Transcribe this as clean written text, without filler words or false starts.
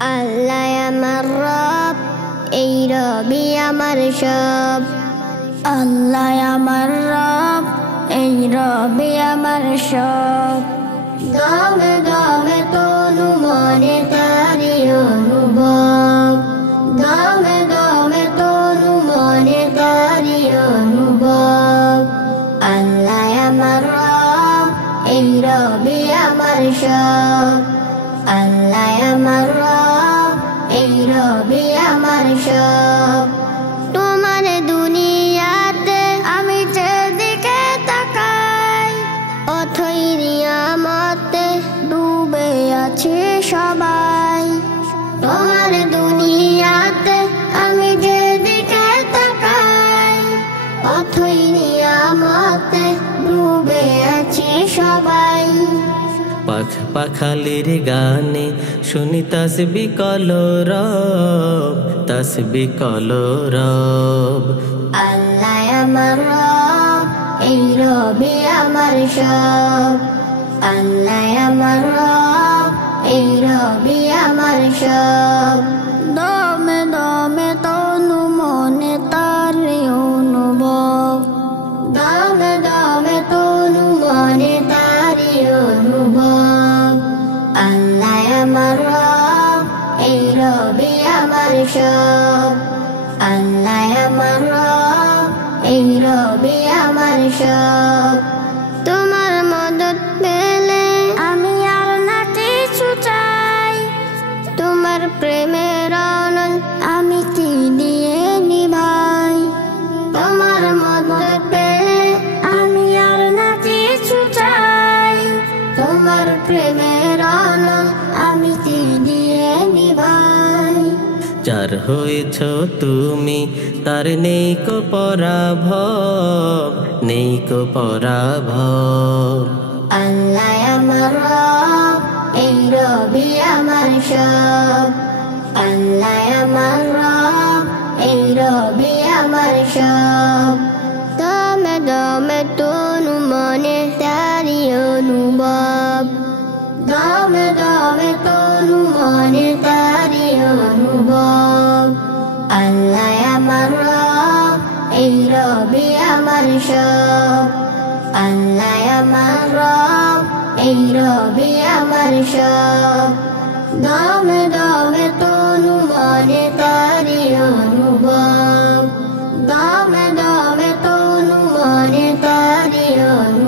আল্লাহ আমার রব, এই রবি আমার সব। আল্লাহ আমার রব, এই রবি আমার সব। দমে দমে তনু মনে তারি অনুভব, দমে দমে তনু মনে তারি অনুভব। আল্লাহ আমার রব, এই রবি আমার সব। আল্লাহ আমার রব, এই রবি আমার সব। তোমার দুনিয়াতে আমি যেদিকে তাকাই, অথই নিয়ামতে ডুবে আছে সবাই। তোমার দুনিয়াতে আমি যেদিকে তাকাই, অথই নিয়ামতে ডুবে আছে সবাই। পাখ পাখালির গানে শুনি তাসবিহ কলরব, তাসবিহ কলরব। আল্লাহ আমার রব, এই রবি আমার সব। আল্লাহ আমার রব, এই রবি আমার সব। দমে দমে তনু মনে তার অনুভব, দমে দমে তনু মনে তারি অনুভব। আল্লাহ আমার রব, এই রবি আমার সব। আল্লাহ আমার রব, এই রবি আমার সব। তোমার মদত পেলে আমি আর না কিছু চাই। তোমার প্রেমের আনন্দ আমি কি দিয়ে নিভাই? তোমার মদত পেলে আমি আর না কিছু চাই। তোমার প্রেমের আনন্দ আমি কি দিয়ে নিভাই? যার হয়েছ তুমি তার নেই কো পরাভব, নেই কো পরাভব। আল্লাহ আমার রব, এই রবি আমার সব। আল্লাহ আমার রব, এই রবি আমার সব। দমে দমে তনু মনে তারি অনুভব, দমে দমে তনু মনে তারি অনুভব। আল্লাহ আমার রব, এই রবি আমার সব। আল্লাহ আমার রব, এই রবি আমার সব। দমে দমে তনু মনে তারি অনুভব, দমে দমে তনু মনে তারি অনুভব।